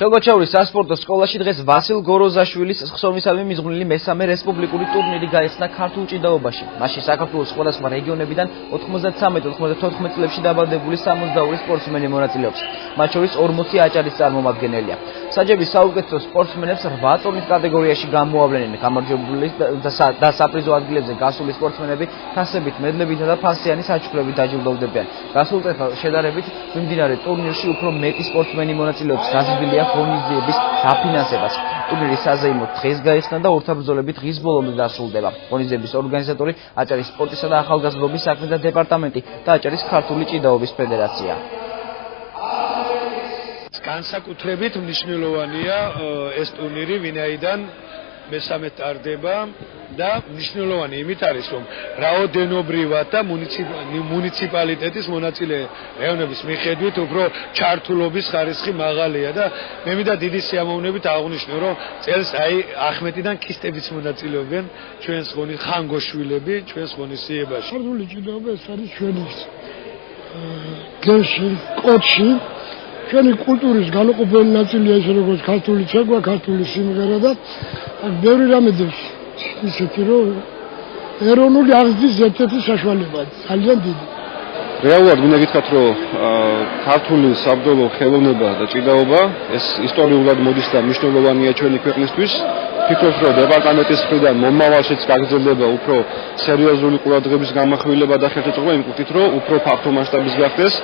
ხელვაჩაურის სასპორტო სკოლაში დღეს ვასილ გოროზაშვილის ხსოვნისადმი მიზღვნილი მესამე რესპუბლიკური ტურნირი გაიხსნა ქართულ ჭიდაობაში. მასში საქართველოს სხვადასხვა რეგიონებიდან 93-94 წლებში დაბადებული 62 სპორტსმენი მონაწილეობს. მათ შორის 40 აჭარის წარმომადგენელია. საჯების საუკეთესო სპორტსმენებს 8 ტურნირის კატეგორიაში გამოავლენენ. გამარჯვებული და საპრიზო ადგილებზე გასული სპორტსმენები თასებით, მედლებითა და ფასიანი საჩუქრებით დაჯილდოვდებიან. გასულ წელთან შედარებით მიმდინარე ტურნირში უფრო მეტი სპორტსმენი მონაწილეობს. გაზრდილია ღონისძიების დაფინანსებას. ტურნირის საზეიმოდ დღეს გაიხსნა და ორთაბრძოლები დღის ბოლომდე დასრულდება. ღონისძიების ორგანიზატორი აჭარის სპორტისა და ახალგაზრდობის საქმეთა დეპარტამენტი და აჭარის ქართული ჭიდაობის ფედერაცია. განსაკუთრებით მნიშვნელოვანია ეს ტურნირი, ვინაიდან მესამე ტარდება და მნიშვნელოვანი იმით არის, რომ რაოდენობრივად და მუნიციპალიტეტის მონაწილე რაიონების მიხედვით უფრო ჩართულობის ხარისხი მაღალია და მე მინდა დიდი სიამოვნებით აღვნიშნო, რომ წელს ახმეტიდან კისტებიც მონაწილეობენ ჩვენს ხანგოშვილები ჩვენს ღონისძიებაში. ქართული ჭიდაობა ეს არის ჩვენი გენში, კოდში ჩვენი კულტურის განუყოფელი ნაწილია, ისე როგორც ქართული ცეკვა, ქართული სიმღერა და ბევრი რამე დევს. ისეთი რომ ეროვნული აღზრდის ერთ-ერთი საშუალებაა, ძალიან დიდი. რეალურად მინდა გითხრათ, რომ ქართული საბრძოლო ხელოვნება და ჭიდაობა ეს ისტორიულად მოდის და მნიშვნელოვანია ჩვენი ქვეყნისთვის. ფიქრობ, რომ დეპარტამენტის მხრიდან მომავალშიც გაგრძელდება უფრო სერიოზული ყურადღების გამახვილება და ხელშეწყობა იმ კუთხით, რომ უფრო ფართო მასშტაბის გახდეს.